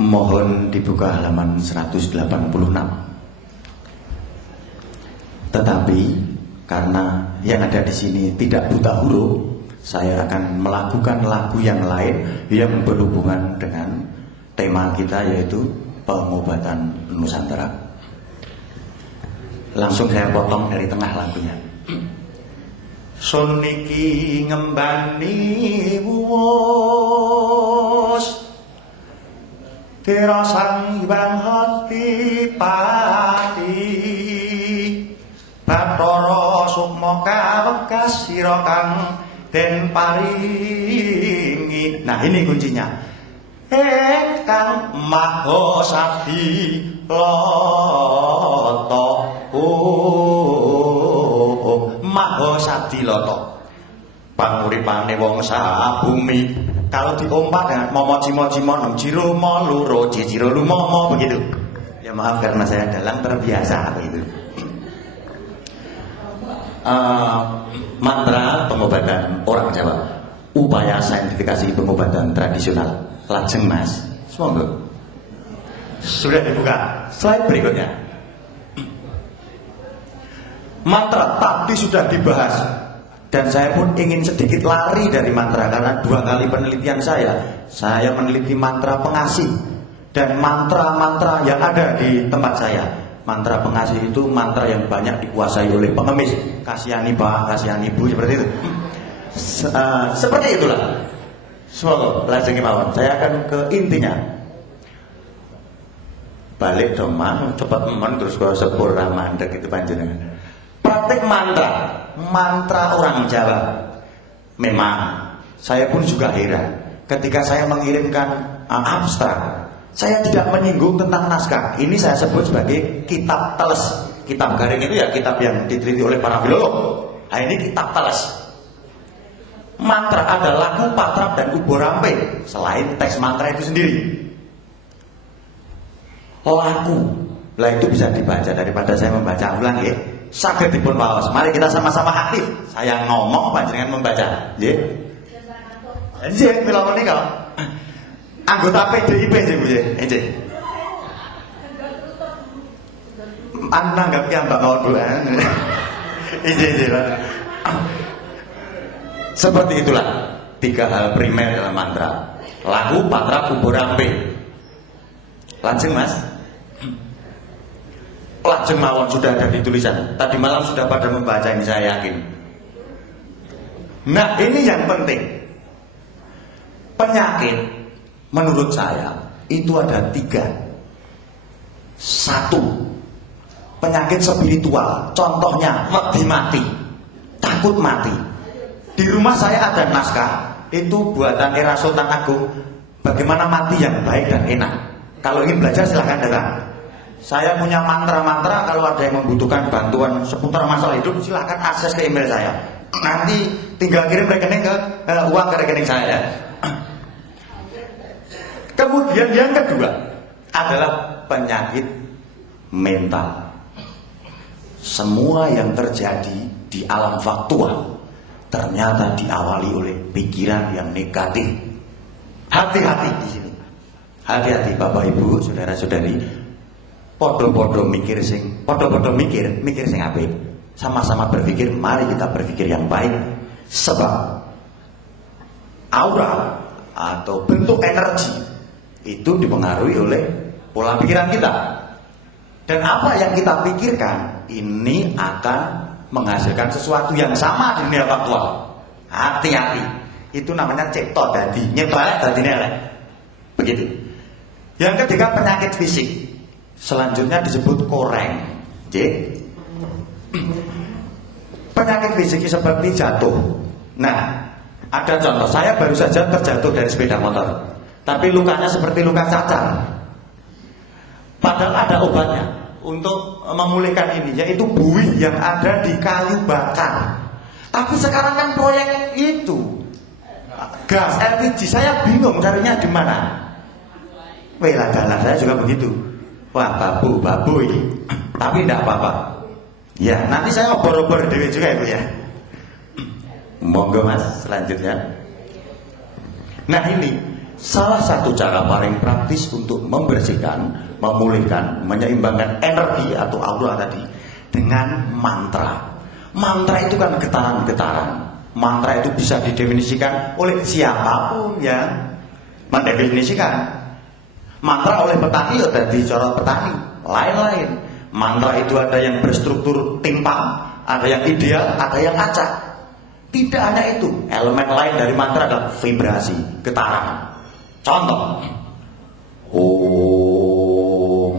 Mohon dibuka halaman 186. Tetapi karena yang ada di sini tidak buta huruf, saya akan melakukan lagu yang lain yang berhubungan dengan tema kita, yaitu pengobatan Nusantara. Langsung saya potong dari tengah lagunya. Sun niki ngembani wuwus kira sang Hyang Hati Pati Bathara Sukma kawekas sira kang den paringi. Nah, ini kuncinya. Kang Maha Sadi Lata. Maha Sadi Lata. Panguripane wong sabumi. Kalau diompat dengan momo-cimo-cimo jiro moluro jiro lumomo begitu. Ya maaf karena saya dalang terbiasa begitu. Mantra pengobatan orang Jawa, upaya saintifikasi pengobatan tradisional. Lajeng Mas, semoga sudah dibuka. Slide berikutnya. Mantra tadi sudah dibahas, dan saya pun ingin sedikit lari dari mantra karena 2 kali penelitian saya meneliti mantra pengasih dan mantra-mantra yang ada di tempat saya. Mantra pengasih itu mantra yang banyak dikuasai oleh pengemis. Kasihani Pak, kasihani Ibu, seperti itu. Seperti itulah. Semoga lajeng kemawon. Saya akan ke intinya. Balik dong mang, cepat men terus kalau sepur mandek itu panjenengan. Praktik mantra orang Jawa. Memang saya pun juga heran ketika saya mengirimkan abstrak. Saya tidak menyinggung tentang naskah. Ini saya sebut sebagai kitab teles. Kitab garing itu ya kitab yang diteliti oleh para filolog. Nah, ini kitab teles. Mantra ada lagu, patrap, dan uborampe. Selain teks mantra itu sendiri. Lagu, lah itu bisa dibaca daripada saya membaca ulang ya. Saged dipun waos. Mari kita sama-sama aktif. Saya ngomong, panjenengan membaca. Nggih. Nggih, mila menika. Anggota PDIP sih Bu ya. Nggih. Ananggap ki ambak doan. Nggih. Seperti itulah 3 hal primer dalam mantra. Lagu, patrap, uborampe. Lajeng Mas. Lajeng mawon sudah ada di tulisan. Tadi malam sudah pada membaca ini, saya yakin. Nah, ini yang penting. Penyakit menurut saya itu ada 3. 1, penyakit spiritual. Contohnya wedi mati, takut mati. Di rumah saya ada naskah, itu buatan era Sultan Agung, bagaimana mati yang baik dan enak. Kalau ingin belajar silahkan datang. Saya punya mantra-mantra, kalau ada yang membutuhkan bantuan seputar masalah hidup, silahkan akses ke email saya. Nanti tinggal kirim rekening uang ke rekening saya. Kemudian yang kedua adalah penyakit mental. Semua yang terjadi di alam faktual ternyata diawali oleh pikiran yang negatif. Hati-hati di sini. Hati-hati Bapak Ibu, saudara-saudari. Podo-podo mikir sing sing apik. Sama-sama berpikir, mari kita berpikir yang baik. Sebab aura atau bentuk energi itu dipengaruhi oleh pola pikiran kita. Dan apa yang kita pikirkan ini akan menghasilkan sesuatu yang sama di dunia faktual. Hati-hati. Itu namanya cipta dadi, nyetralek dadine elek. Begitu. Yang ketiga penyakit fisik. Selanjutnya disebut koreng. Penyakit fisik seperti jatuh. Nah, ada contoh. Saya baru saja terjatuh dari sepeda motor, tapi lukanya seperti luka cacar. Padahal ada obatnya untuk memulihkan ini, yaitu buih yang ada di kayu bakar. Tapi sekarang kan proyek itu gas LPG, saya bingung carinya di mana. Dalam saya juga begitu. Wah, babu ini. Tapi tidak apa-apa. Ya, nanti saya obor-obor dewe juga Ibu ya. Monggo Mas, selanjutnya. Nah ini, salah satu cara paling praktis untuk membersihkan, memulihkan, menyeimbangkan energi atau aura tadi dengan mantra. Mantra itu kan getaran-getaran. Mantra itu bisa didefinisikan oleh siapapun yang mendefinisikan. Mantra oleh petani ya dari cara petani, lain-lain. Mantra itu ada yang berstruktur timpang, ada yang ideal, ada yang acak. Tidak hanya itu, elemen lain dari mantra adalah vibrasi, getaran. Contoh, Om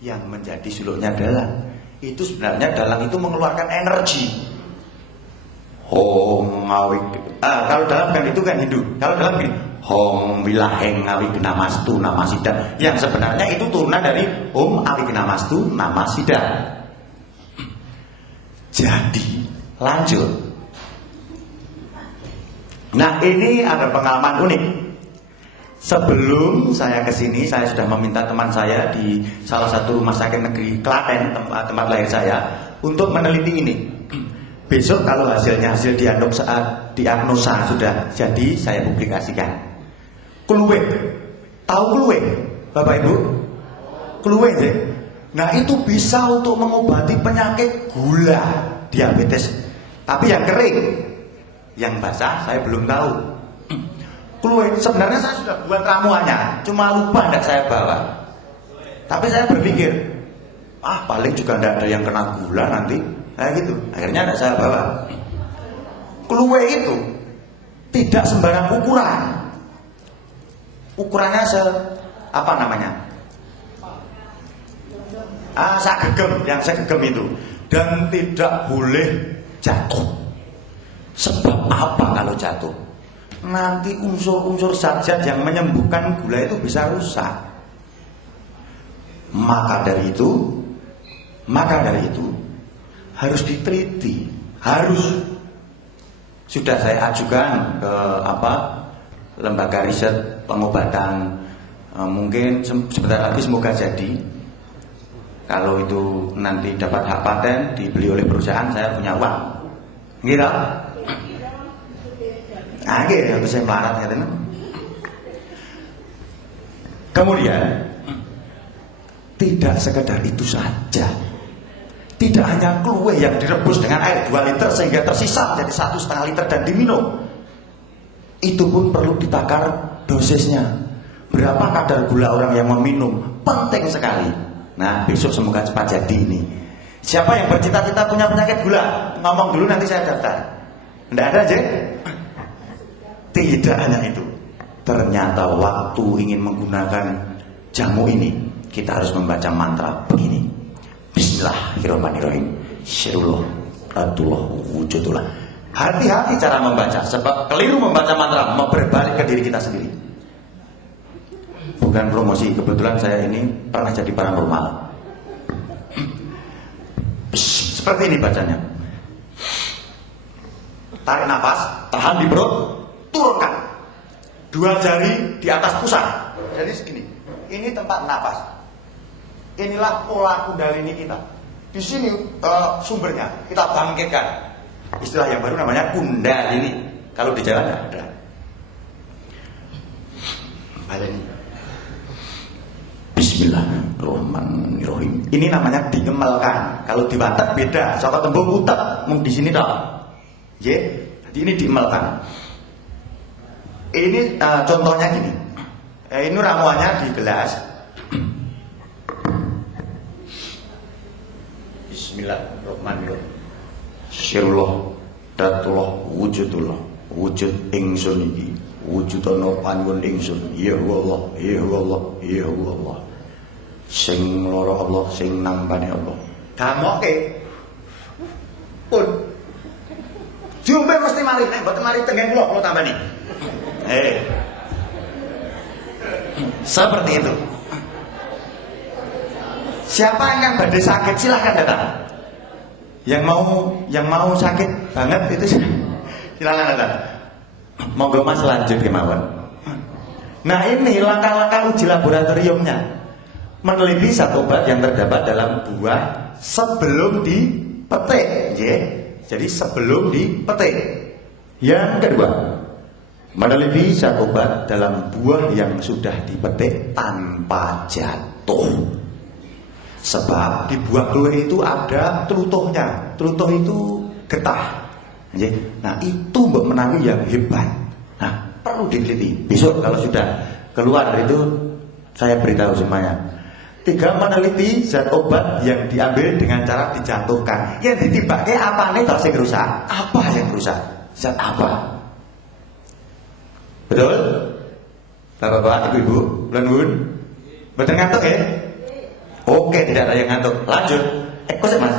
yang menjadi suluknya dalang. Itu sebenarnya dalang itu mengeluarkan energi. Om ngawi. Kalau dalam kan itu kan Hindu. Kalau dalam ini Om wilaheng ngawi namastu namasida. Yang sebenarnya itu turunan dari Om awi namastu namasida. Jadi lanjut. Nah ini ada pengalaman unik. Sebelum saya kesini, saya sudah meminta teman saya di salah satu rumah sakit negeri Klaten, tempat lahir saya, untuk meneliti ini. Besok kalau hasil diagnosa sudah jadi, saya publikasikan. Kluwe, tahu kluwe, Bapak Ibu? Kluwe ya. Nah itu bisa untuk mengobati penyakit gula, diabetes. Tapi yang kering, yang basah saya belum tahu. Kluwe sebenarnya saya sudah buat ramuannya, cuma lupa tidak saya bawa. Tapi saya berpikir, paling juga tidak ada yang kena gula nanti. Nah gitu, akhirnya tidak saya bawa. Kluwe itu tidak sembarang ukuran. Ukurannya sagegem, yang segegem itu. Dan tidak boleh jatuh. Sebab apa kalau jatuh? Nanti unsur-unsur zat-zat yang menyembuhkan gula itu bisa rusak. Maka dari itu harus diteliti, harus. Sudah saya ajukan ke lembaga riset pengobatan. Mungkin sebentar lagi semoga jadi. Kalau itu nanti dapat hak paten, dibeli oleh perusahaan, saya punya uang. Gitu. Harus saya melarat katanya. Kemudian tidak sekedar itu saja. Tidak hanya kluwe yang direbus dengan air 2 liter sehingga tersisa menjadi 1,5 liter dan diminum. Itu pun perlu ditakar dosisnya. Berapa kadar gula orang yang meminum? Penting sekali. Nah besok semoga cepat jadi ini. Siapa yang bercita-cita punya penyakit gula? Ngomong dulu nanti saya daftar. Tidak ada aja. Tidak hanya itu. Ternyata waktu ingin menggunakan jamu ini, kita harus membaca mantra begini. Bismillahirrahmanirrahim. Syirullah Ratullah Wujudullah. Hati-hati cara membaca. Sebab keliru membaca mantra berbalik ke diri kita sendiri. Bukan promosi. Kebetulan saya ini pernah jadi paranormal. Seperti ini bacanya. Tarik nafas, tahan di perut, turunkan. 2 jari di atas pusat. Jadi segini. Ini tempat nafas. Inilah pola kundalini kita. Di sini sumbernya kita bangkitkan. Istilah yang baru namanya kundalini. Kalau di Jawa tidak ada. Bismillahirrahmanirrahim. Ini namanya diemelkan. Kalau di Batak beda. Saka tembung utek, mung di sini tok. Jadi ini diemelkan. Ini contohnya gini. Ini ramuannya di gelas. Bismillahirrahmanirrahim. Syirullah Datullah Wujudullah. Wujud ingsun iki. Wujudana panjenengan ingsun. Ya Allah, ya Allah, ya Allah. Sing lara Allah, sing nampane Allah. Damoke. Pun. Diombe mesti mari, nek mboten mari tengen kula tambani. Seperti itu. Siapa yang badai sakit silahkan datang. Yang mau sakit banget itu silahkan datang. Monggo Mas lanjut kemauan. Nah ini langkah-langkah uji laboratoriumnya. Meneliti zat obat yang terdapat dalam buah sebelum dipetik. Jadi sebelum dipetik. Yang kedua, Meneliti zat obat dalam buah yang sudah dipetik tanpa jatuh. Sebab di buah kluwek itu ada telutuhnya. Telutuh itu getah. Nah itu mbok menawi yang hebat. Nah perlu diteliti. Besok kalau sudah keluar itu saya beritahu semuanya. 3, meneliti zat obat yang diambil dengan cara dijatuhkan. Yang ditibake apa nih sing rusak? Apa yang rusak? Zat apa? Betul? Bapak-bapak, ibu-ibu, Bun. Betul ngantuk ya? Oke, tidak ada yang ngantuk. Lanjut. Kok sih mas?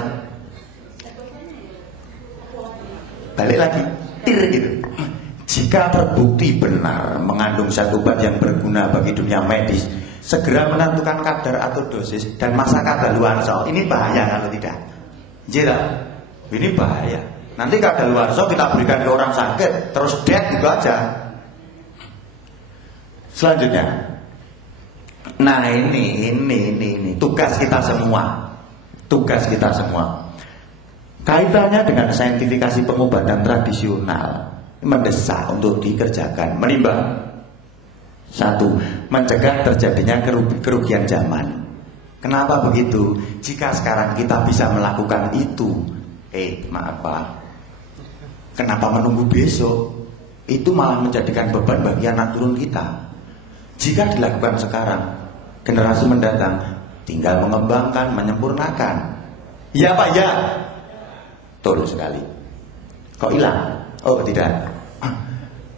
Balik lagi. Tir gitu. Jika terbukti benar mengandung zat obat yang berguna bagi dunia medis, segera menentukan kadar atau dosis dan masa kadaluarsa. Ini bahaya kalau tidak. Jira, ini bahaya. Nanti kadaluarsa kita berikan ke orang sakit, terus dead juga aja. Selanjutnya, nah ini tugas kita semua, kaitannya dengan saintifikasi pengobatan tradisional mendesak untuk dikerjakan. Menimbang 1, mencegah terjadinya kerugian zaman. Kenapa begitu? Jika sekarang kita bisa melakukan itu, maaf Pak, kenapa menunggu besok? Itu malah menjadikan beban bagi anak turun kita. Jika dilakukan sekarang, generasi mendatang tinggal mengembangkan, menyempurnakan. Iya Pak, ya. Betul sekali. Kok hilang? Oh tidak.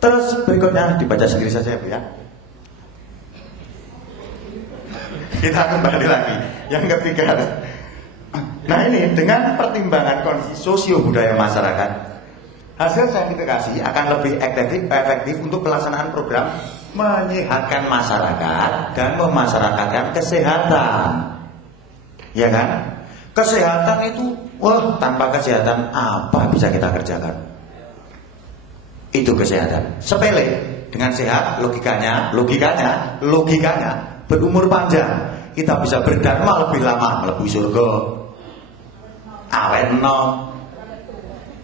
Terus berikutnya dibaca sendiri saja ya. Kita kembali lagi. Yang ketiga. Nah ini dengan pertimbangan kondisi sosio-budaya masyarakat, hasil saintifikasi akan lebih efektif untuk pelaksanaan program menyehatkan masyarakat dan memasyarakatkan kesehatan. Ya kan? Kesehatan itu, tanpa kesehatan apa bisa kita kerjakan? Itu kesehatan. Sepele. Dengan sehat, logikanya berumur panjang. Kita bisa berdharma lebih lama, mlebu surga. Awet nom.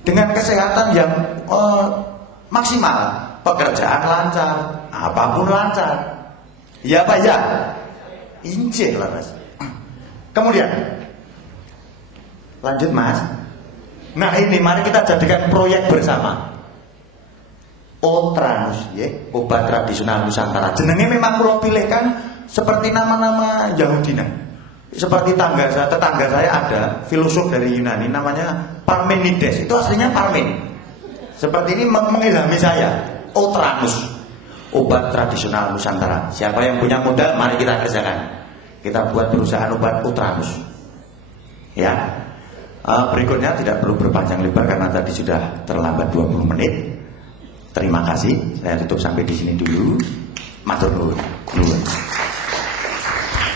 Dengan kesehatan yang maksimal, pekerjaan lancar, apapun lancar. Ya Pak ya. Injil lah Mas. Kemudian lanjut Mas. Nah ini mari kita jadikan proyek bersama. Otranus ya, obat tradisional Nusantara. Jenenge memang kula pilih kan seperti nama-nama Yahudi nah. Seperti tetangga saya ada filosof dari Yunani namanya Parmenides. Itu aslinya Parmen. Seperti ini mengilhami saya. Otranus, obat tradisional Nusantara. Siapa yang punya modal, mari kita kerjakan. Kita buat perusahaan obat Otranus. Ya. Berikutnya tidak perlu berpanjang lebar karena tadi sudah terlambat 20 menit. Terima kasih. Saya tutup sampai di sini dulu. Matur nuwun.